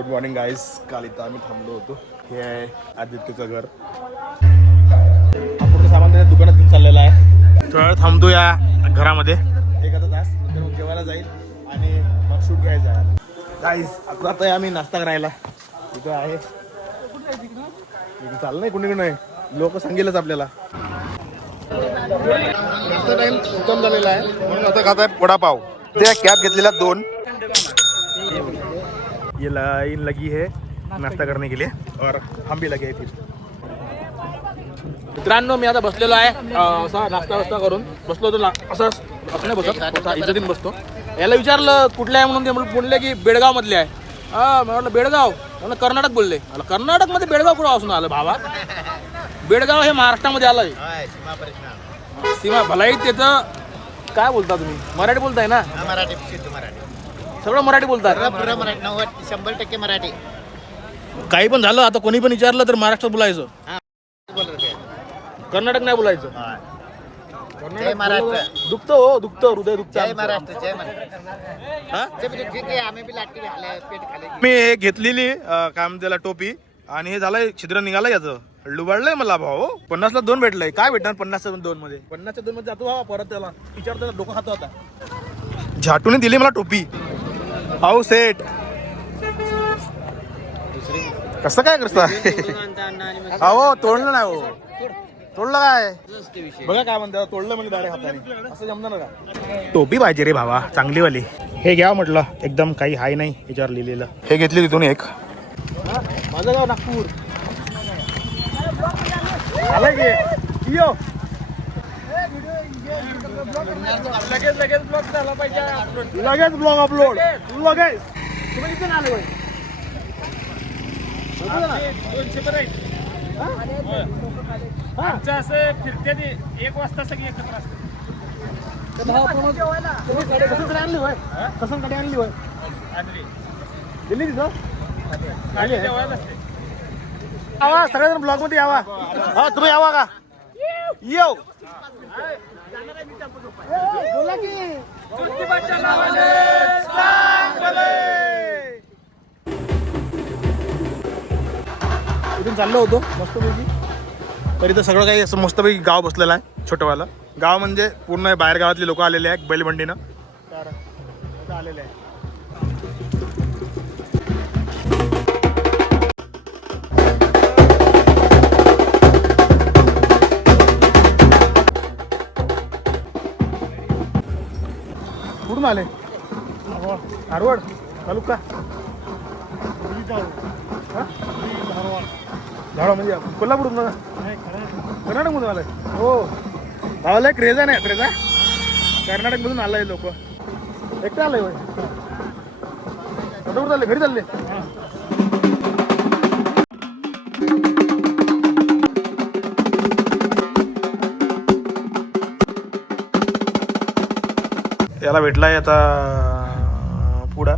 Good morning guys. काल इथं आम्ही थांबलो होतो. हे आहे आदित्यचं घर. पूर्ण सामान त्याच्या दुकानात घेऊन चाललेला आहे. थोडा वेळ थांबतो या घरामध्ये, एक आता तास, नंतर मग जेवायला जाईल आणि मग शूट घ्यायचा आहे. गाईज आता आहे आम्ही नाश्ता करायला. इथं आहे चाललं नाही कुणीकडे नाही, लोक सांगेलच आपल्याला. नाश्ता टाइम उत्तम झालेला आहे म्हणून आता खात आहे वडापाव. त्या कॅब घेतलेल्या 2. ये लाइन लगी है नाश्ता करने के लिए और हम भी लगे हैं फिर. मित्रांनो मी आता बसलेलो आहे असा नाश्ता करून बसलो होतो. असं असं नाही बसत, इज्जतीने बसतो. याला विचारलं कुठल्या आहे म्हणून ते बोलले की बेळगाव मधले आहे. मी म्हटलं बेळगाव, म्हणून कर्नाटक बोलले. मला कर्नाटकमध्ये बेळगाव कुठं असून आलं भावा? बेळगाव हे महाराष्ट्रामध्ये आलं. सीमा भलाई त्याचं काय बोलता तुम्ही? मराठी बोलताय ना? मराठी शुद्ध मराठी, सगळं मराठी बोलतात. पुरं मराठी 90-100% मराठी. काही पण झालं आता कोणी पण विचारलं तर महाराष्ट्रात बोलायचं, कर्नाटक नाही बोलायचं. जय महाराष्ट्र. दुखतं हो, दुखतं, हृदय दुखतं. जय महाराष्ट्र, जय महाराष्ट्र. हा? ठीक आहे, आम्ही बी लाटकी पेट खाली. मी हे घेतलेली काय म्हणते त्याला टोपी, आणि हे झालंय छिद्र निघालंय याचं. लुबाडलंय मला भाऊ. 50ला 2 भेटलंय. काय भेटणार 50च्या 2 मध्ये? 50च्या 2 मध्ये जातो भावा परत. त्याला विचार, त्याला डोकं खातो आता. झाटूने दिली मला टोपी. हाऊ सेट कसं काय करता? अहो तोडलं नाही हो, तोडलं काय बघा काय म्हणतात. तोडलं म्हणजे डायरेक्ट हाताने असं जमणार का? टोपी पाहिजे रे भावा, चांगली वाली. हे घ्या म्हटलं, एकदम काही हाय नाही याच्यावर लिहिलेलं. हे घेतली तिथून एक. माझं गाव नागपूर. आलं की यो लगेच ब्लॉग झाला पाहिजे. लगेच ब्लॉग अपलोड लगेच. तुम्ही किती आले होय? 200 आमचं असं फिरते ते 1 वाजता सगळी एकत्र असते. कसं आणली होय? कसं कडे आणली होय? दिल्ली तिथं यावा. सगळेजण ब्लॉग मध्ये यावा. हा तुम्ही यावा का? येऊ बोला की. इथून चाललो होतो मस्तपैकी. तर इथं सगळं काही असं मस्तपैकी गाव बसलेलं आहे. छोटंवालं गाव म्हणजे पूर्ण बाहेर गावातले लोक आलेले आहेत बैलबंडीनं. तर आलेले आहे. कुठून आले? धारवाड तालुका धारवाड म्हणजे कोल्हापूर कर्नाटक मधून आलाय. हो भावाला एक क्रेजा नाही क्रेजा कर्नाटक मधून आलाय. लोक एकटं आलंय होय? कुठं चालले? घरी चालले? याला भेटलाय आता पुढा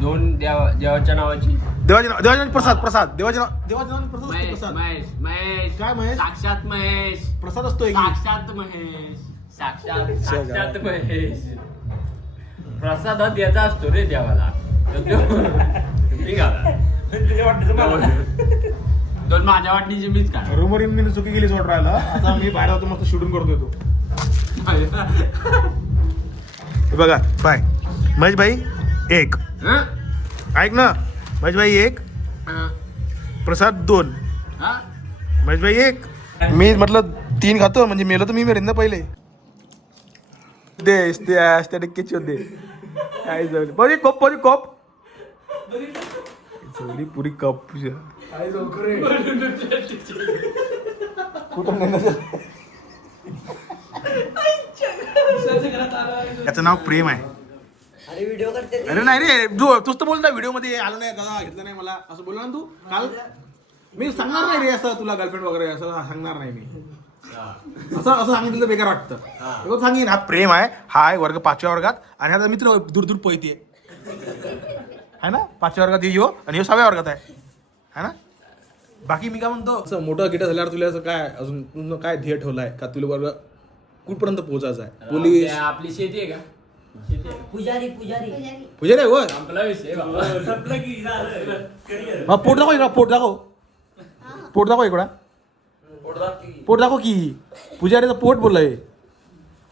2 देवाच्या नावाची. देवाच्या प्रसाद देवाच्या नावाने प्रसाद. महेश काय महेश? साक्षात महेश प्रसाद असतो एक. साक्षात महेश साक्षात महेश. प्रसाद हा द्यायचा असतो रे देवाला. दोन माझ्या वाटणीची मीच का रूमवर मी चुकी केली सोड राहिला. आता मी बाहेर होतो मस्त शूटिंग करतोय तो. बघा बाय महेश भाई 1. ऐक ना महेश भाई 1 प्रसाद 2. महेश भाई 1. मी म्हटलं 3 खातो म्हणजे मेलो तर मी मेरेन ना पहिले. दे टक्केची होते काय झालं. परी कप पुरी कप कुठं नाही. याचं नाव प्रेम आहे. अरे नाही रे, तूच तर बोलता व्हिडिओ मध्ये आलं नाही दादा घेतलं नाही मला असं बोलला ना तू काल. मी सांगणार नाही रे असं तुला गर्लफ्रेंड वगैरे असं सांगणार नाही मी. असं सांगितलं तर बेकार वाटतं. सांगेन हा प्रेम आहे. हा आहे वर्ग 5व्या वर्गात आणि हा मित्र दूर पळते है ना. 5व्या वर्गात येऊ आणि हे 6व्या वर्गात आहे ना. बाकी मी काय म्हणतो, असं मोठं गिटा झाल्यावर तुला असं काय अजून काय ध्येय ठेवलाय का? तुला वर्ग कुठपर्यंत पोहोचायचं आहे? पोलीस आपली शेती आहे का? पुजारी पुजारी वर संपला विषय बाबा. पोट दाखव इकडं पोट दाखव इकडं पोट दाखव की पुजारीचं पोट बोललंय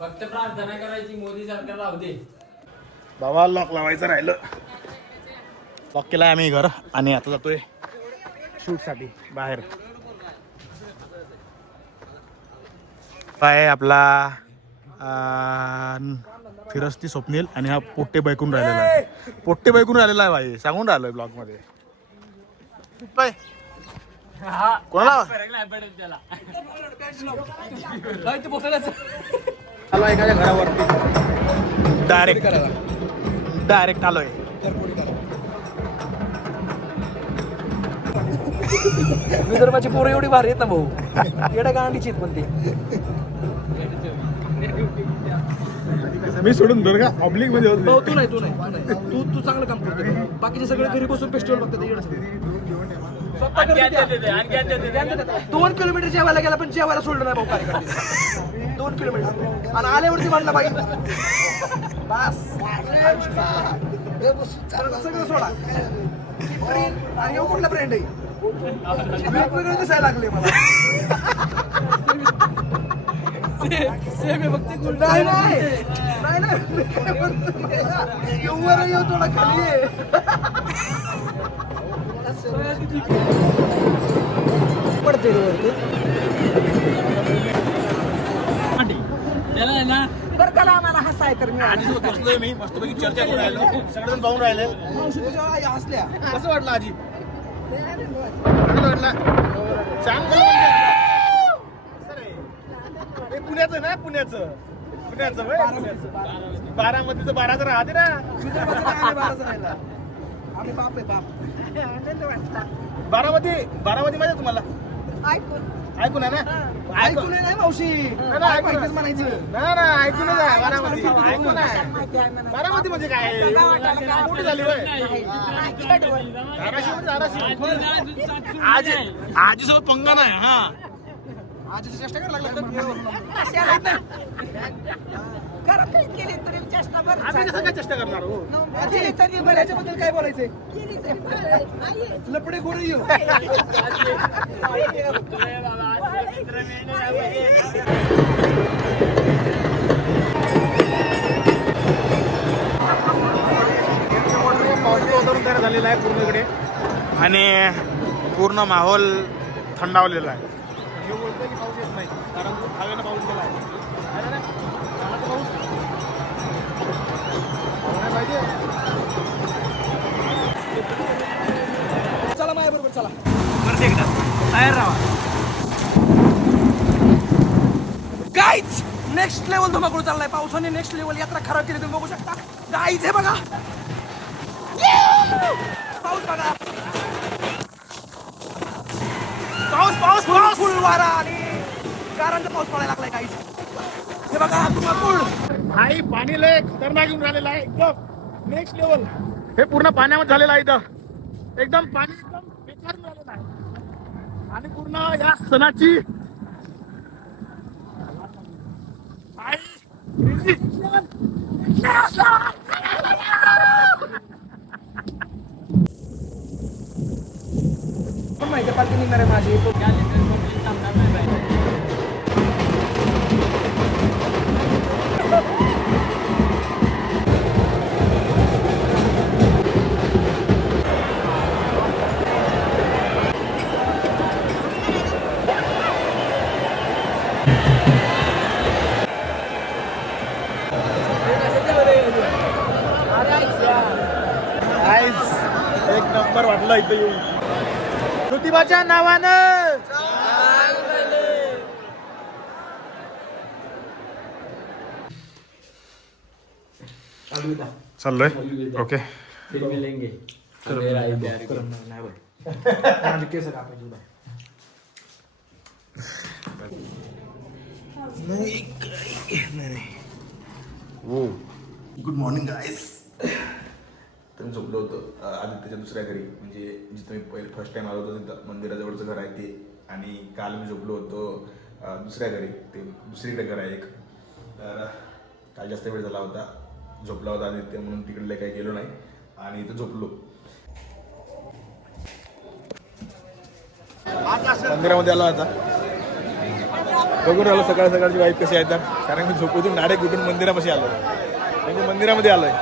फक्त प्रार्थना करायची मोदी सरकार राहू दे. बाबा लॉक लावायचं राहिलं लॉक केलाय आम्ही घर आणि आता जातोय शूट साठी बाहेर काय आपला फिरस्ती स्वप्नील आणि हा पोट्टे बैकून राहिलेला आहे भाई सांगून राहिलोय ब्लॉग मध्ये बाय कोणाला फरक नाही पडत त्याला. आलो एखाद्या घरावरती डायरेक्ट आलोय विदर्भाची पोरं एवढी भारी आहेत ना भाऊ येड्या गांडीची आहेत पण ते मी सोडून दुर्गा ऑब्लिक मध्ये होतो भाऊ तू नाही तू चांगलं काम करतो बाकीचे सगळे घरी बसून फेस्टिवल बघतात येडच आणखी आणते ते, आणखी आणते ते. 2 किलोमीटर जेवायला गेला पण जेवायला सोडलं नाही भाऊ कार्यक्रम 2 किलोमीटर आणि आल्यावरती म्हणला बाई बस सगळं सोडा फ्रेंड आणि एवढं कुठला फ्रेंड आहे वेगवेगळे दिसायला लागले मला नाही एवढं येऊ थोडा खाली आहे पडते त्याला आहे ना बरं त्याला आम्हाला हसाय तर मी आजी सोबत बसलोय मी मस्तपैकी चर्चा करून राहिलो सगळेजण पाहून राहिले मावशी तुझ्या आई हसल्या कसं वाटलं आजी चांगलं वाटलं चांगलं हे पुण्याचं ना पुण्याचं होय पुण्याचं बारामतीचं 12 राहते ना आम्ही बाप आहे बाप बारामती माहिती आहे तुम्हाला ऐकून आहे ना ऐकून नाही मावशी नाही, माहितीच म्हणायचं ना ऐकूनच आहे बारामती ऐकून आहे बारामती म्हणजे काय मोठी झाली होय आजी सोबत पंगा नाही हा आजीची चेष्टा करायला लागला आम्ही कसं काय चेष्टा करणार हो याच्याबद्दल काय बोलायचंय लपडे गोळे येऊ पाऊस तयार झालेला आहे पूर्ण इकडे आणि पूर्ण माहोल थंडावलेला आहे हे बोलतोय की पाऊस येत नाही कारण हवेनं पाऊस गेला आहे ना? कामाचा पाऊस पाहिजे चला माझ्या बरोबर चला परत एकदा तयार राहा. गाईज नेक्स्ट लेवल धुमाकूळ चाललाय पावसाने नेक्स्ट लेवल यात्रा खराब केली तुम्ही बघू शकता गाईज हे बघा पाऊस बघा पाऊस फुल वारा आणि गारांचा पाऊस पडायला लागलाय गाईज हे बघा धुमाकूळ भाई पाणी लय खतरनाक येऊन राहिलेलं आहे एकदम नेक्स्ट लेवल हे पूर्ण पाण्यामध्ये झालेलं आहे इथं एकदम पाणी एकदम बेकार झालेलं आहे आणि पूर्ण या सणाची पण माहिती पालखी निघणार आहे माझी थांबणार नाही बाई. एक नंबर वाटला इथं येऊन ज्योतिबाच्या नावानं चाललोय ओके फिर मिलेंगे सवेरे आई प्यार के. माझे केस कापायचे गुड मॉर्निंग गाईस तर मी झोपलो होतो आदित्यच्या दुसऱ्या घरी म्हणजे जिथं मी पहिले फर्स्ट टाइम आलो होतो तिथं मंदिराजवळचं घर आहे ते आणि काल मी झोपलो होतो दुसऱ्या घरी ते दुसरीकडे घर आहे एक तर काल जास्त वेळ झाला होता झोपला होता आदित्य म्हणून तिकडले काही गेलो नाही आणि इथे झोपलो. मंदिरामध्ये आलो आता, बघून राहिलो सकाळ सकाळची वाईफ कशी आहे तर, कारण मी झोपूतून डायरेक्ट उठून मंदिरापाशी आलो, म्हणजे मंदिरामध्ये आलोय.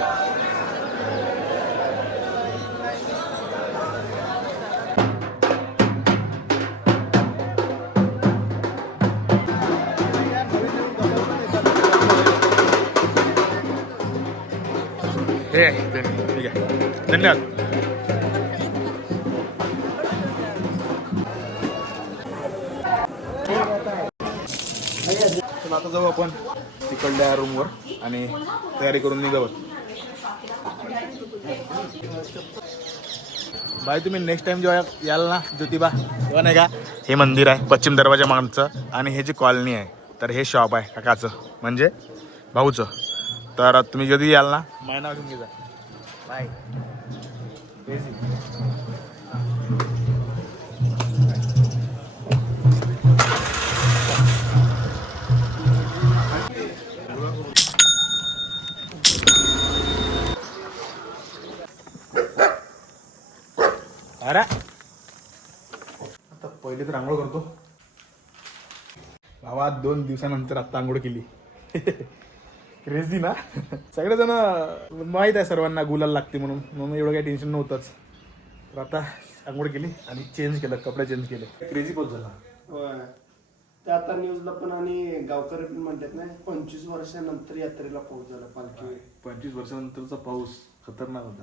ठीक आहे, धन्यवाद. चला आता जाऊ आपण तिकडल्या रूमवर आणि तयारी करून निघावं. बाय, तुम्ही नेक्स्ट टाइम जेव्हा याल ना ज्योतिबा तेव्हा नाही का, हे मंदिर आहे पश्चिम दरवाजा मागचं आणि हे जी कॉलनी आहे तर हे शॉप आहे काकाचं म्हणजे भाऊचं. तर तुम्ही कधी याल ना माझं नाव घेऊन घे जा. बाय. अरे आता पहिले तर आंघोळ करतो. भावा 2 दिवसानंतर आता आंघोळ केली. क्रेझी ना. सगळेजण माहीत आहे सर्वांना गुलाल लागते म्हणून एवढं काही टेन्शन नव्हतंच. तर आता आंघोळ केली आणि चेंज केलं, कपडे चेंज केले. क्रेझी पाऊस झाला. ते आता न्यूजला पण आणि गावकरी पण म्हणतात ना 25 वर्षानंतर यात्रेला पाऊस झाला पालखी. 25 वर्षानंतरचा पाऊस खतरनाक होता.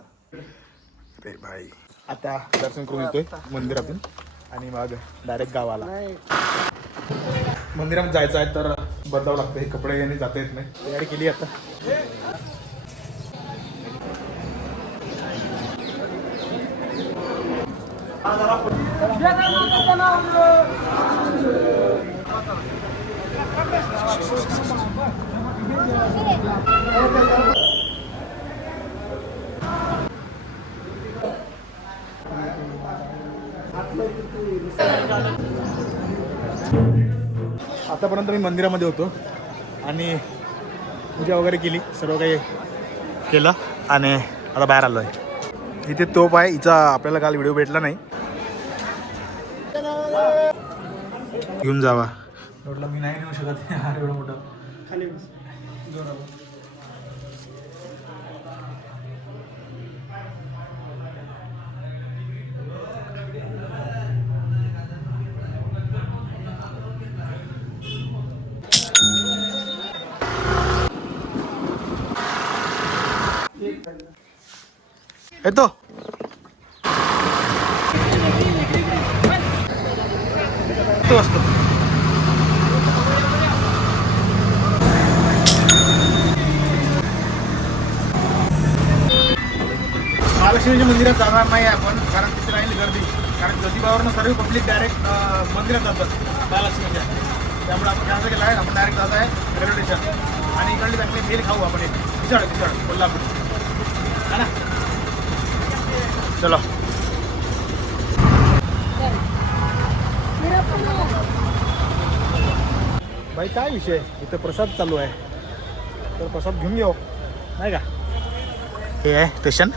अरे भाई, आता दर्शन करून येतोय मंदिरातून आणि मग डायरेक्ट गावाला. मंदिरात जायचं आहे तर बदलावं लागतं, हे कपडे यांनी जाता येत नाही. तयारी केली आता. आतापर्यंत मी मंदिरामध्ये होतो आणि पूजा वगैरे केली, सर्व काही केलं आणि आता बाहेर आलो आहे. इथे तोप आहे, हिचा आपल्याला काल व्हिडिओ भेटला नाही, घेऊन जावा म्हटलं. मी नाही नेऊ शकत यार एवढं मोठं. खाली बस. येतो. तो असतो. महालक्ष्मीच्या मंदिरात जाणार नाही आपण, कारण तिथे राहील गर्दी. कारण ज्योतिबावरनं सर्व पब्लिक डायरेक्ट मंदिरात जातात महालक्ष्मीच्या. त्यामुळे आपण कॅन्सल केलं आहे. आपण डायरेक्ट जात आहे रेल्वे स्टेशन आणि इकडली चांगली भेल खाऊ आपण. एक पिसाळ कोल्हापूर है ना. चलो. भाई काय विषय, इथं प्रसाद चालू आहे तर प्रसाद घेऊन घेऊ नाही का. हे आहे स्टेशन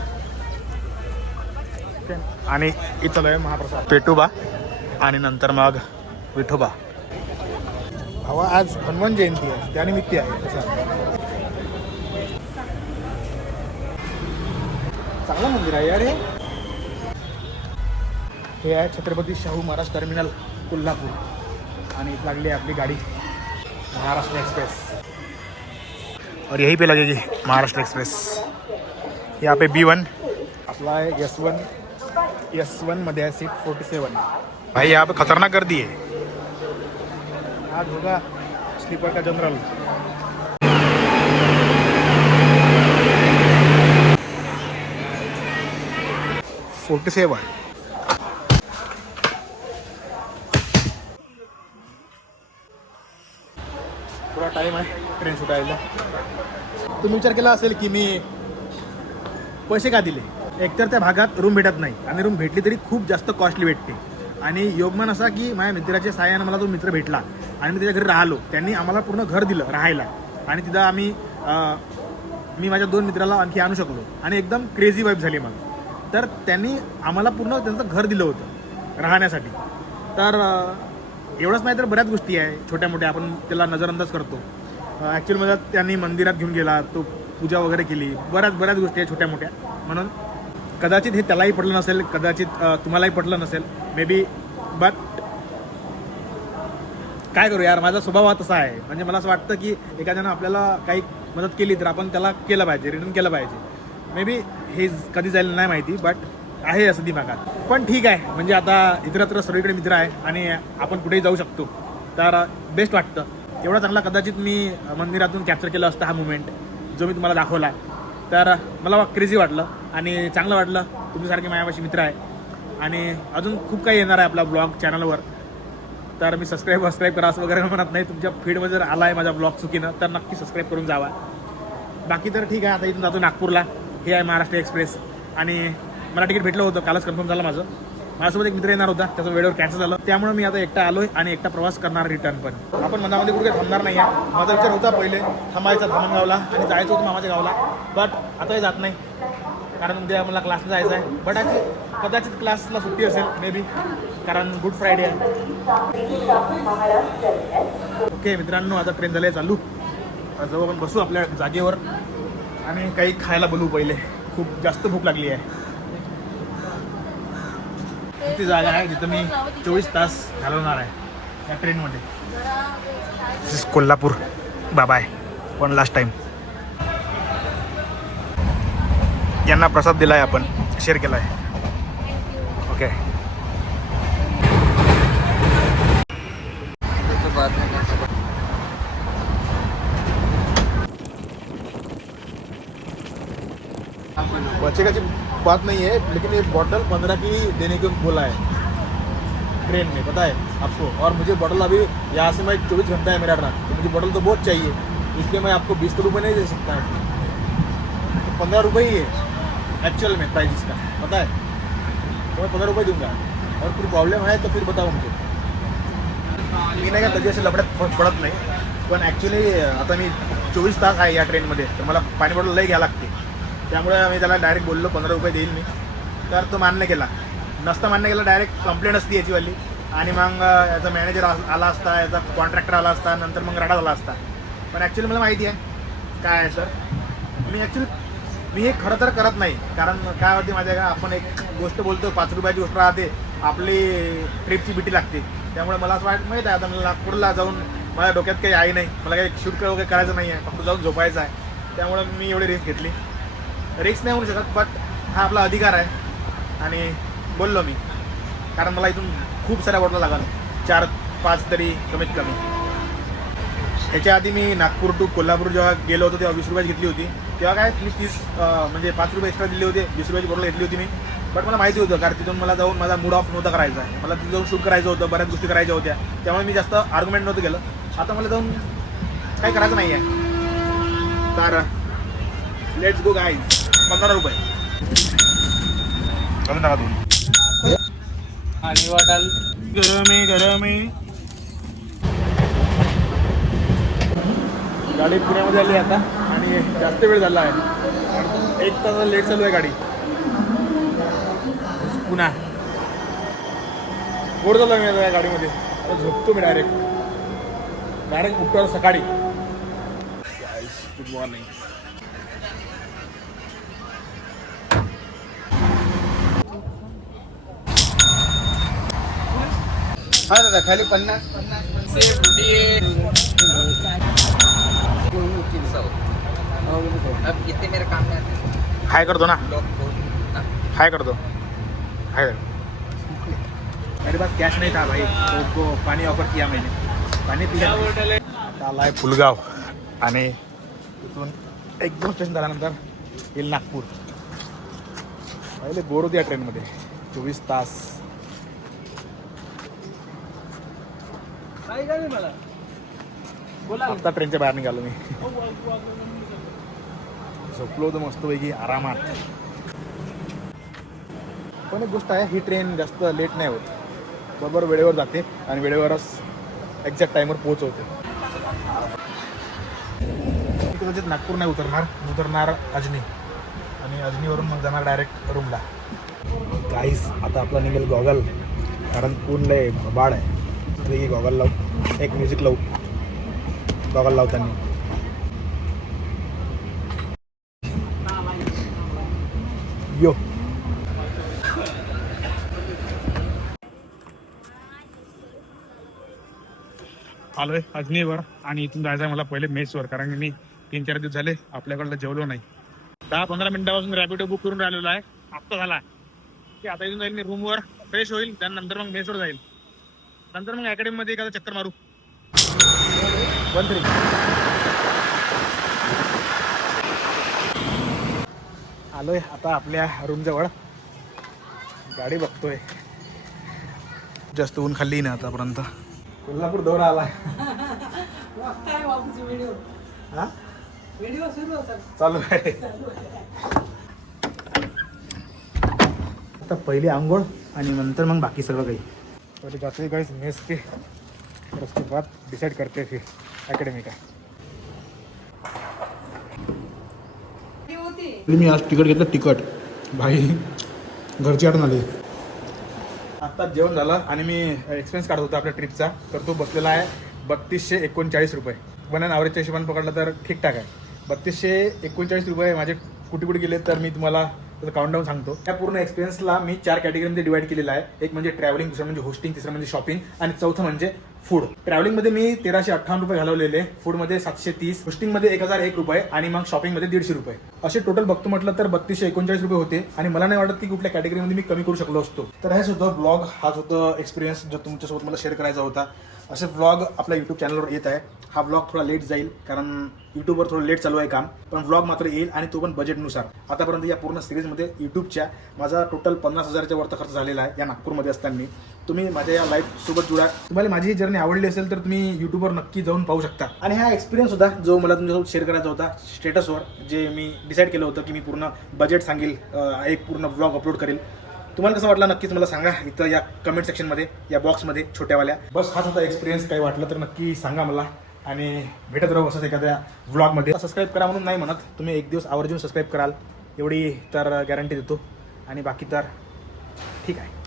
आणि इथं आहे महाप्रसाद पेटोबा आणि नंतर मग विठोबा. हवा आज हनुमान जयंती आहे त्यानिमित्त आहे. चांगला मंदिर आहे यार हे आहे छत्रपती शाहू महाराज टर्मिनल कोल्हापुर आणि इथं लागली आहे आपली गाडी महाराष्ट्र एक्सप्रेस. और यहीं पे लगेगी महाराष्ट्र एक्सप्रेस. यहाँ पे B1 अपना है, S1 मध्ये है सीट 47. भाई यहाँ पे खतरनाक गर्दी है. आज होगा स्लीपर का जनरल. थोडा टाइम आहे ट्रेन सुटायला. तुम्ही विचार केला असेल की मी पैसे का दिले. एकतर त्या भागात रूम भेटत नाही आणि रूम भेटली तरी खूप जास्त कॉस्टली भेटते. आणि योगमान असा की माझ्या मित्राच्या साहाय्यानं मला तो मित्र भेटला आणि मी त्याच्या घरी राहिलो. त्यांनी आम्हाला पूर्ण घर दिलं राहायला आणि तिथं आम्ही मी माझ्या 2 मित्राला आणखी आणू शकलो आणि एकदम क्रेझी वाईब झाली मला. तर त्यांनी आम्हाला पूर्ण त्यांचं घर दिलं होतं राहण्यासाठी. तर एवढंच नाही तर बऱ्याच गोष्टी आहे छोट्या मोठ्या आपण त्याला नजरअंदाज करतो. ॲक्च्युअली मला त्यांनी मंदिरात घेऊन गेला, तो पूजा वगैरे केली, बऱ्याच गोष्टी आहे छोट्या मोठ्या. म्हणून कदाचित हे त्यालाही पटलं नसेल, कदाचित तुम्हालाही पटलं नसेल मे बी. बट काय करू यार, माझा स्वभाव हा तसा आहे. म्हणजे मला असं वाटतं की एखाद्यानं आपल्याला काही मदत केली तर आपण त्याला केलं पाहिजे, रिटर्न केलं पाहिजे. मे बी हे कधी जाईल नाही माहिती, बट आहे असं दिमागात. पण ठीक आहे, म्हणजे आता इतरत्र सगळीकडे मित्र आहे आणि आपण कुठेही जाऊ शकतो, तर बेस्ट वाटतं. एवढा चांगला कदाचित मी मंदिरातून कॅप्चर केला असता हा मुमेंट जो मी तुम्हाला दाखवला. तर मला क्रेझी वाटलं आणि चांगलं वाटलं. तुमच्यासारखे माझ्यापाशी मित्र आहे आणि अजून खूप काही येणार आहे आपला ब्लॉग चॅनलवर. तर मी सबस्क्राईब करा असं वगैरे म्हणत नाही. तुमच्या फीडमध्ये जर आला आहे माझा ब्लॉग चुकीनं तर नक्की सबस्क्राईब करून जावा. बाकी तर ठीक आहे. आता इथून जातो नागपूरला. हे आहे महाराष्ट्र एक्सप्रेस आणि मला तिकीट भेटलं होतं, कालच कन्फर्म झालं माझं. माझ्यासोबत एक मित्र येणार होता, त्याचं वेळेवर कॅन्सल झालं. त्यामुळे मी आता एकटा आलोय आणि एकटा प्रवास करणार रिटर्न. पण आपण मनामध्ये कुठे थांबणार नाही आहे. माझा विचार होता पहिले थांबायचा धामणगावला आणि जायचं होतं मामाच्या गावाला, बट आताही जात नाही कारण उद्या मला क्लासला जायचं आहे. बट कदाचित क्लासला सुट्टी असेल मे बी, कारण गुड फ्रायडे आहे. ओके मित्रांनो, आता ट्रेन झाली आहे चालू. जवळ आपण बसू आपल्या जागेवर आणि काही खायला बोलू. पहिले खूप जास्त भूक लागली आहे. ती जागा आहे जिथं मी 24 तास घालवणार आहे या ट्रेनमध्ये. Kolhapur. By one last time. यांना प्रसाद दिला आहे, आपण शेअर केला आहे. ओके. बचेगा की बात नहीं है, लेकिन ये बॉटल 15 की देने को बोला है ट्रेन में, पता है आपको. और मुझे बॉटल अभी यहाँ से मैं 24 घंटा है मेरा ट्रांस, तो मुझे बॉटल तो बहुत चाहिए, इसलिए मैं आपको 20 रुपये नहीं दे सकता. तो 15 रुपये ही है एक्चुअल में प्राइस इसका, पता है. तो मैं 15 रुपये दूंगा. और फिर प्रॉब्लम है तो फिर बताओ मुझे. मी नाही का कधी असे लफड्यात पडत नाही, पण ॲक्च्युली आता मी 24 तास आहे या ट्रेनमध्ये, तर मला पाणी बॉटल लई घ्यायला लागते. त्यामुळे मी त्याला डायरेक्ट बोललो 15 रुपये देईल मी. तर तो मान्य केला. नसता मान्य केला, डायरेक्ट कंप्लेंट असती याचीवाली आणि मग याचा मॅनेजर आला असता, याचा कॉन्ट्रॅक्टर आला असता, नंतर मग राडा झाला असता. पण ॲक्च्युली मला माहिती आहे काय आहे. तर मी हे खरं तर करत नाही, कारण काय होते माझ्या का, आपण एक गोष्ट बोलतो 5 रुपयाची गोष्ट राहते, आपली ट्रिपची बिटी लागते. त्यामुळे मला असं माहीत आहे आता मला नागपूरला जाऊन माझ्या डोक्यात काही आहे नाही, मला काही शूट वगैरे करायचं नाही आहे, फक्त जाऊन झोपायचं आहे. त्यामुळे मी एवढी रिस्क घेतली. रिस्क नाही होऊ शकत, बट हा आपला अधिकार आहे आणि बोललो मी, कारण मला इथून खूप साऱ्या बॉटल लागल, 4-5 तरी कमीत कमी. त्याच्या आधी मी नागपूर टू कोल्हापूर जेव्हा गेलो होतो तेव्हा 20 रुपयाची घेतली होती. तेव्हा काय मी 30 म्हणजे 5 रुपये एक्स्ट्रा दिले होते, 20 रुपयाची बॉटल घेतली होती मी. बट मला माहिती होतं, कारण तिथून मला जाऊन माझा मूड ऑफ नव्हता करायचा आहे, मला तिथं जाऊन शूट करायचं होतं, बऱ्याच गोष्टी करायच्या होत्या. त्यामुळे मी जास्त आर्ग्युमेंट नव्हतं केलं. आता मला जाऊन काही करायचं नाही आहे, तर लेट्स गो गाईज. 15 रुपये कमी नका तुम्ही. आणि वाटाल गरम आहे. गाडी पुण्यामध्ये आली आता आणि जास्त वेळ झाला आहे, 1 तास लेट चालू आहे गाडी. पुन्हा बोर झालो मी आता या गाडीमध्ये. आता झोपतो मी डायरेक्ट उठतो सकाळी. Good morning. हा दादा खाली 50. अब कितने मेरे काम में हाय करतो ना, हाय करतो. हाय. मेरे पास कैश नहीं था भाई, तो उसको पानी ऑफर किया मैंने, पाणी पिया. आता आला आहे फुलगाव आणि तिथून 1-2 स्टेशन झाल्यानंतर येईल नागपूर. पहिले बोर होती या ट्रेनमध्ये 24 तास. आता ट्रेनच्या बाहेर निघालो मी. झोपलो होतो मस्तपैकी आरामात. पण एक गोष्ट आहे, ही ट्रेन जास्त लेट नाही होत, बरोबर वेळेवर जाते आणि वेळेवरच एक्झॅक्ट टाईमवर पोहोचवते. कदाचित नागपूर नाही उतरणार अजनी, आणि अजनीवरून मग जाणार डायरेक्ट रूमला. गाईस आता आपला निघेल गॉगल, कारण ऊन लय बाळ आहे. तरी गॉगल लावू, एक म्युझिक लावू गॉगल लावताना. यो आलोय अजनीवर, आणि इथून जायचं आहे मला पहिले मेसवर, कारण मी 3-4 दिवस झाले आपल्याकडलं जेवलो नाही. 10-15 मिनिटापासून रॅपिडो बुक करून राहिलेलो आहे. आत्ता झाला की आता इथून जाईल मी रूमवर, फ्रेश होईल, त्यानंतर मग मेसवर जाईल, नंतर मग अकॅडमीमध्ये एखादा चक्कर मारू. 1-3 आलोय आता आपल्या रूमजवळ. गाडी बघतोय, जास्त ऊन खाल्ली ना आतापर्यंत. कोल्हापूर दौरा आला चालू आहे. आता पहिली आंघोळ आणि नंतर मग बाकी सगळं काही. पहिले जाते गाइस मेस पे, और उसके बाद डिसाइड करते फिर अकेडमी का. मी आज तिकीट घेतलं, तिकट भाई घरची आठवण आली. आत्ता जेवण झालं आणि मी एक्सपेन्स काढत होतो आपल्या ट्रिपचा, तर तो बसलेला आहे 3239 रुपये. वन अँड ॲव्हरेजच्या हिशोबाने पकडला तर ठीकठाक आहे. 3239 रुपये माझे कुठे कुठे गेले तर मी तुम्हाला त्याचं काउंटडाऊन सांगतो. त्या पूर्ण एक्सपेन्सला मी 4 कॅटेगरीमध्ये डिवाइड केलेला आहे. एक म्हणजे ट्रॅव्हलिंग, दुसरं म्हणजे होस्टिंग, तिसरं म्हणजे शॉपिंग, आणि चौथं म्हणजे फूड. ट्रॅव्हलिंगमध्ये मी 1358 रुपये घालवलेले, फूडमध्ये 730, होस्टिंगमध्ये 1001 रुपये, आणि मग शॉपिंगमध्ये 150 रुपये. असे टोटल बघतो म्हटलं तर 3239 रुपये होते. आणि मला नाही वाटत की कुठल्या कॅटेगरीमध्ये मी कमी करू शकलो असतो. तर हेच होतं ब्लॉग, हाच होतं एक्सपिरियन्स जो तुमच्यासोबत मला शेअर करायचा होता. असे व्लॉग आपल्या यूट्यूब चॅनलवर येत आहे. हा व्लॉग थोडा लेट जाईल, कारण यूट्यूबवर थोडं लेट चालू आहे काम, पण व्लॉग मात्र येईल, आणि तो पण बजेटनुसार. आतापर्यंत या पूर्ण सिरीजमध्ये यूट्यूबच्या माझा टोटल 50,000च्या वरचा खर्च झालेला आहे या नागपूरमध्ये असताना. तुम्ही माझ्या या लाईफसोबत जुळा. तुम्हाला माझी ही जर्नी आवडली असेल तर तुम्ही यूट्यूबवर नक्की जाऊन पाहू शकता. आणि हा एक्सपिरियन्स होता जो मला तुमच्यासोबत शेअर करायचा होता स्टेटसवर, जे मी डिसाईड केलं होतं की मी पूर्ण बजेट सांगेल, एक पूर्ण व्लॉग अपलोड करेल. तुम्हाला कसं वाटलं नक्कीच मला सांगा इथं या कमेंट सेक्शनमध्ये, या बॉक्समध्ये छोट्यावाल्या. बस हाच होता एक्सपिरियन्स. काही वाटलं तर नक्की सांगा मला, आणि भेटत राहू असंच एखाद्या व्लॉगमध्ये. सबस्क्राईब करा म्हणून नाही म्हणत, तुम्ही एक दिवस आवर्जून सबस्क्राईब कराल एवढी तर गॅरंटी देतो, आणि बाकी तर ठीक आहे.